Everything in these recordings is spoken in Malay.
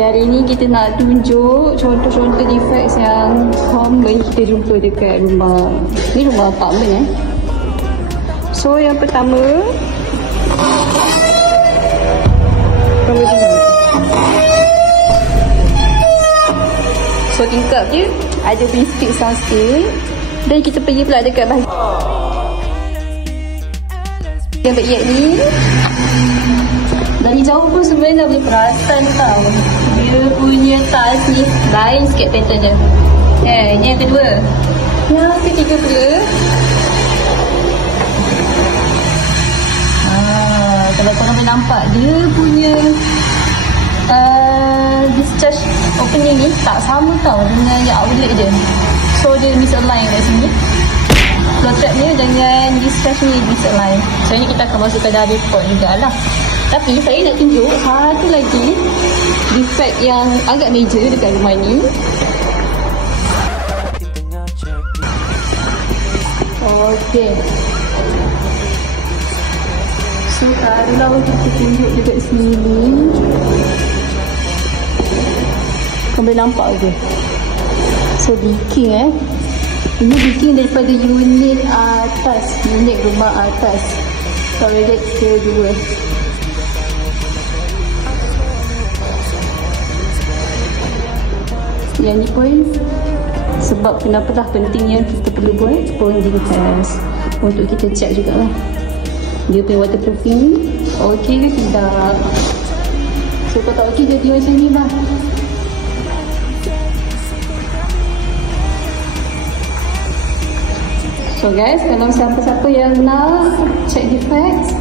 Okay, hari ni kita nak tunjuk contoh-contoh defects yang common kita jumpa dekat rumah. Ni rumah apartment So yang pertama, so tingkap je ada biscuit sustain. Dan kita pergi pula dekat bahagian yang baik ni. Dari jauh pun sebenarnya dah boleh perasan tau, dia punya tiles ni lain sikit pattern dia. Ini yang kedua. Yang ketiga pula, kalau korang boleh nampak, dia punya discharge opening ni tak sama tau dengan yang outlet je. So dia misalign kat sini. Flow trap ni dengan discharge ni misalign. So ini kita akan masukkan dalam report jugalah. Tapi saya nak tunjuk satu lagi defect yang agak major dekat rumah ni. Okay. So kalau kita tunjuk dekat sini, kau boleh nampak ke? So leaking ini leaking daripada unit atas, unit rumah atas, toilet kedua. Yang ni pun sebab kenapa pentingnya kita perlu buat sponging test untuk kita check jugalah dia punya waterproofing okey ke tidak. So kalau tak okey jadi macam ni lah. So guys, kalau siapa-siapa yang nak check defects,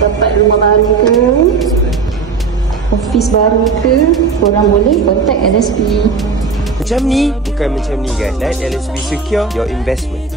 dapat rumah baru ke, office baru ke, korang boleh contact LSP. Macam ni, bukan macam ni guys. Dan LSP secure your investment.